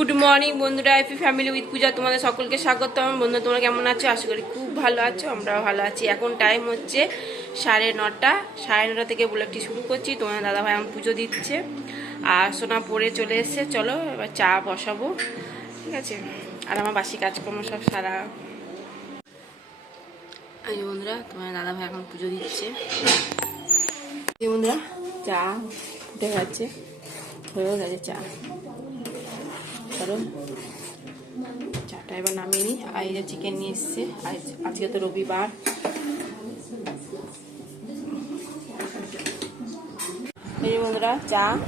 Good morning বন্ধুরা A P family with Puja, তোমাদের সকলকে স্বাগতম। বন্ধু তোমরা কেমন আছো? আশা করি খুব ভালো আছো, আমরাও ভালো আছি। এখন টাইম হচ্ছে সাড়ে নটা সাড়ে নটা থেকে ব্লগটি শুরু করছি। তোমার দাদাভাই আমার পুজো দিচ্ছে। আর সোনা পড়ে চলে এসছে। চলো, এবার চা বসাবো। ঠিক আছে? আর আমার বাসি কাজকর্ম সব সারা। যে বন্ধুরা তোমার দাদাভাই এখন পুজো দিচ্ছে। বন্ধুরা, চা ফুটে গেছে হয়েও গেছে চা। চলো চাটা এবার নামিয়ে নিই। আর এই যে চিকেন নিয়ে এসছে। আজ- আজকে তো রবিবার। বন্ধুরা, চা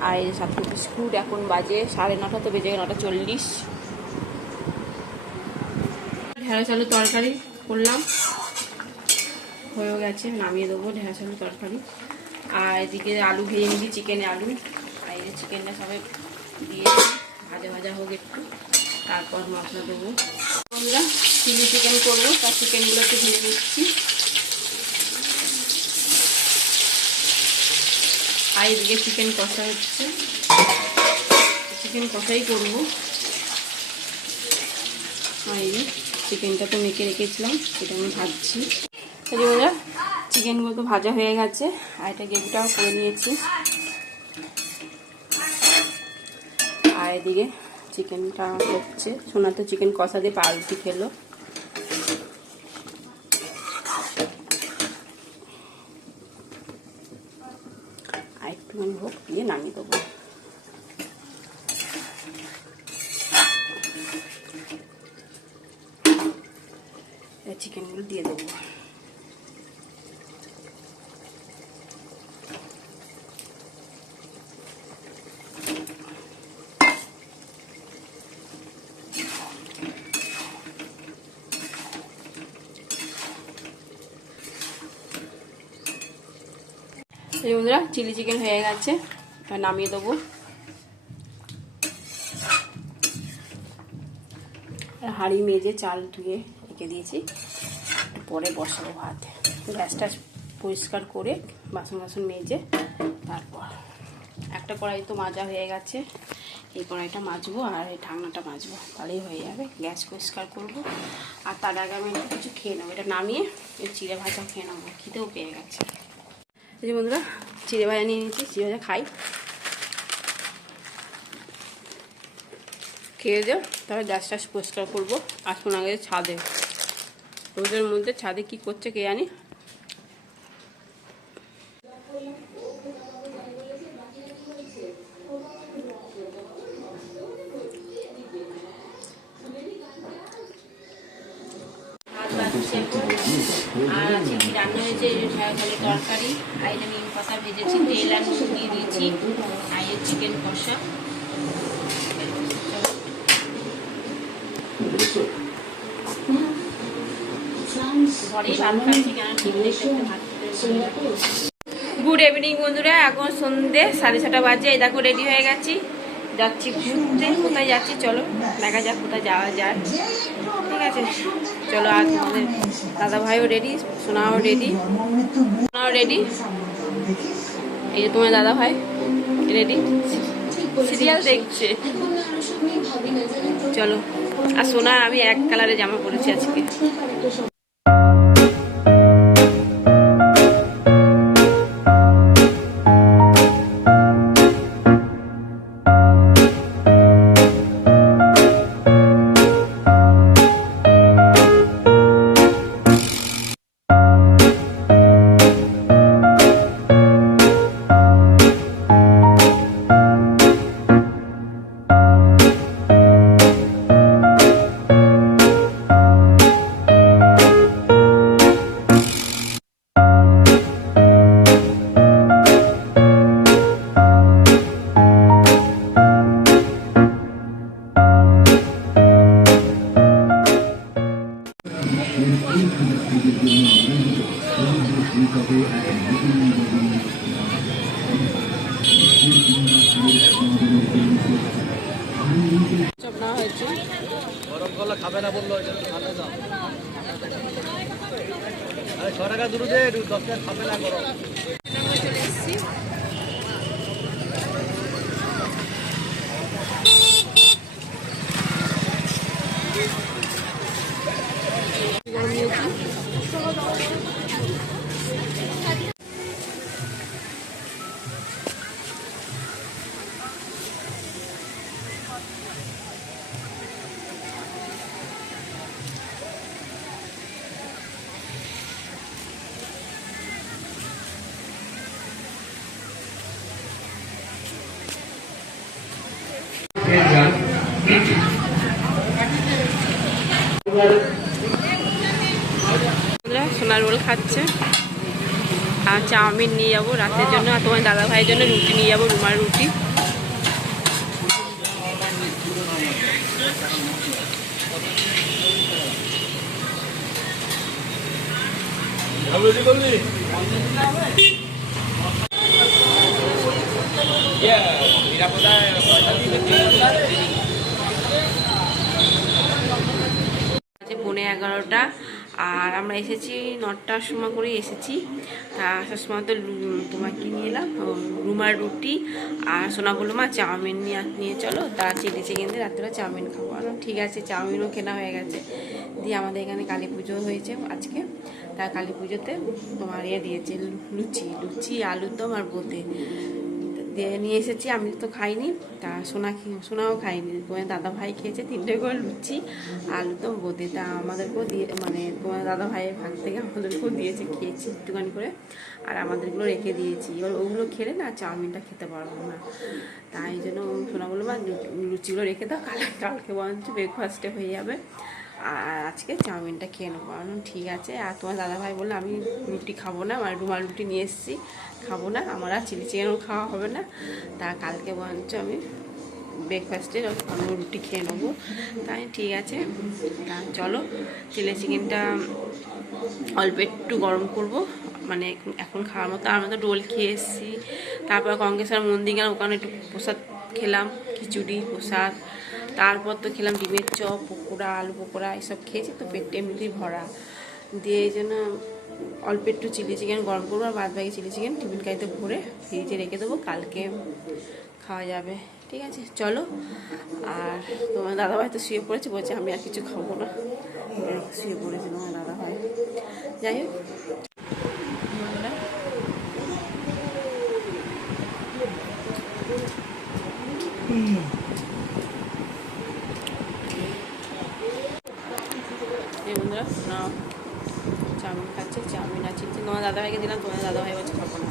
আর এই যে বিস্কুট। এখন বাজে সাড়ে নটা, তো বেজে নটা চল্লিশ। ঢেঁড়স আলু তরকারি করলাম। হয়েও গেছে, নামিয়ে দেবো ঢেঁড়স আলু তরকারি। আর এদিকে আলু ভেজে নিবি চিকেনে আলু। আর এই চিকেনটা সবাই দিয়ে ভাজা ভাজা হোক একটু, তারপর মশলা দেবো। বন্ধুরা চিলি চিকেন করব তার চিকেনগুলো একটু ভেজে নিচ্ছি। আর এদিকে চিকেন কষা হচ্ছে। চিকেন কষাই করব। আর চিকেনটা তো মেখে রেখেছিলাম, সেটা আমি ভাজছি। চিকেনগুলো তো ভাজা হয়ে গেছে, আর এটা গ্রেভিটাও করে নিয়েছি আর এদিকে চিকেনটা হচ্ছে। সোনা তো চিকেন কষা দিয়ে পাউরুটি খেলো। আর একটুখানি হোক, দিয়ে নামিয়ে দেবো চিকেনগুলো দিয়ে দেবো এই বন্ধুরা চিলি চিকেন হয়ে গেছে। এবার নামিয়ে দেবো। হাঁড়ি মেজে চাল ধুয়ে রেখে দিয়েছি। পরে বসাবো ভাত। গ্যাসটা পরিষ্কার করে বাসন বাসন মেজে তারপর একটা কড়াই তো মাজা হয়ে গেছে। এই কড়াইটা মাজবো আর এই ঢাকনাটা মাজবো, তাহলেই হয়ে যাবে। গ্যাস পরিষ্কার করব। আর তার আগে আমি কিছু খেয়ে নেব। এটা নামিয়ে চিড়ে ভাজা খেয়ে নেব। খিদেও পেয়ে গেছে। এই বন্ধুরা, চিড়ে ভাজা নিয়ে নিয়েছি, চিড়ে ভাজা খাই। খেয়ে যাও তারপর গ্যাস ট্যাস পরিষ্কার করব আসুন আগে ছাদে। রোদের মধ্যে ছাদে কি করছে কে জানি? আর রান্না হয়েছে ঢেঁড়স তরকারি, আর নিম পাতা ভেজেছি, তেল আর নুন দিয়ে দিয়েছি, আর চিকেন কষা। গুড ইভিনিং বন্ধুরা, এখন সন্ধে সাড়ে ছটা বাজে দেখো রেডি হয়ে গেছি। যাচ্ছি ঘুরতে, কোথায় যাচ্ছি চলো, দেখা যাক কোথায় যাওয়া যায়। ঠিক আছে, চলো আর তোমাদের দাদা ভাইও রেডি সোনাও রেডি সোনাও রেডি এই যে তোমার দাদা ভাই রেডি সিরিয়াল দেখছে। চলো, আর সোনা আমি এক কালারে জামা পরেছি আজকে। চপ নেওয়া হয়েছে গরম করলে খাবে না বলল ওই জন্য খাবে না আরে ছ দূরে দশ খাবে না গরম। সোনার রোল খাচ্ছে। আর চাউমিন নিয়ে যাব রাতের জন্য, আর তোমার দাদা ভাইয়ের জন্য রুটি নিয়ে যাব, রুমার রুটি। আছে পৌনে এগারোটা, আর আমরা এসেছি নটার সময় করে এসেছি। তা আসার সময় তো তোমার নিয়ে এলাম? রুমার রুটি আর সোনা বলল, মা, চাউমিন নিয়ে নিয়ে চলো। তা চিলি চিকেন দিয়ে রাত্রে চাউমিন খাব। আর ঠিক আছে, চাউমিনও কেনা হয়ে গেছে। দিয়ে আমাদের এখানে কালী পুজো হয়েছে আজকে। তা কালী পুজোতে তোমার ইয়ে দিয়েছে লুচি। লুচি আলুর দম আর বোঁদে। দিয়ে নিয়ে এসেছি, আমি তো খাইনি। তা সোনা সোনাও খাইনি। তোমার দাদা ভাই খেয়েছে তিনটে করে লুচি, আলু তো বোঁদে তা আমাদেরকেও দিয়ে মানে তোমার দাদা ভাইয়ের ভাগ থেকে আমাদেরকেও দিয়েছে, খেয়েছি একটুখানি করে। আর আমাদেরগুলো রেখে দিয়েছি। এবার ওগুলো খেলে না চাউমিনটা খেতে পারব না। তাই জন্য সোনা বলল বা লুচিগুলো রেখে দাও, কাল, কালকে বরঞ্চ ব্রেকফাস্টে হয়ে যাবে। আর আজকে চাউমিনটা খেয়ে নেব। আমি ঠিক আছে। আর তোমার দাদাভাই বলল, আমি রুটি খাব না। মানে রুমাল রুটি নিয়ে এসেছি, খাব না। আমার আর চিলি চিকেনও খাওয়া হবে না। তা কালকে বরঞ্চ আমি ব্রেকফাস্টে আমি রুটি খেয়ে নেব। তাই ঠিক আছে। তা চলো, চিলি চিকেনটা অল্প একটু গরম করব। মানে এখন- খাওয়ার মতো। আমরা তো রোল খেয়ে এসেছি। তারপর কঙ্কেশ্বর মন্দির গেলাম, ওখানে একটু প্রসাদ খেলাম। খিচুড়ি, প্রসাদ। তারপর তো খেলাম ডিমের চপ, পকোড়া, আলু পকোড়া, এসব খেয়েছি। তো পেটটা এমনিতেই ভরা। দিয়ে এই জন্য অল্প একটু চিলি চিকেন গরম করব আর বাদ বাকি চিলি চিকেন টিফিন কাইতে ভরে ফ্রিজে রেখে দেবো। কালকে খাওয়া যাবে। ঠিক আছে, চলো। আর তোমার দাদাভাই তো শুয়ে পড়েছে, বলছে আমি আর কিছু খাব না। শুয়ে পড়েছে তোমার দাদাভাই। যাই হোক বন্ধুরা, এই বন্ধুরা না চাউমিন খাচ্ছে, চাউমিন আছে তোমার দাদাভাইকে দিলাম, তোমার দাদাভাই বলছে খাব না।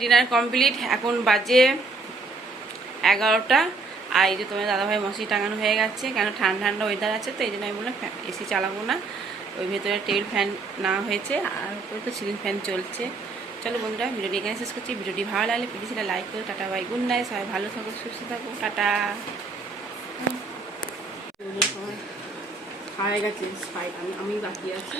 ডিনার কমপ্লিট, এখন বাজে এগারোটা। আর এই যে তোমার দাদাভাই মশি টাঙানো হয়ে গেছে, কেন ঠান্ডা ঠান্ডা ওয়েদার আছে তো, এই জন্য আমি বললাম এসি চালাবো না। ওই ভেতরে টেবিল ফ্যান না হয়েছে, আর উপরে তো সিলিং ফ্যান চলছে। চলো বন্ধুরা, ভিডিওটি এখানে শেষ করছি। ভিডিওটি ভালো লাগলে প্লিজ সেটা লাইক করো, টাটা বাই গুড নাইট সবাই ভালো থাকো, সুস্থ থাকো, টাটা। হয়ে। গেছে আমি আমি বাকি আছি।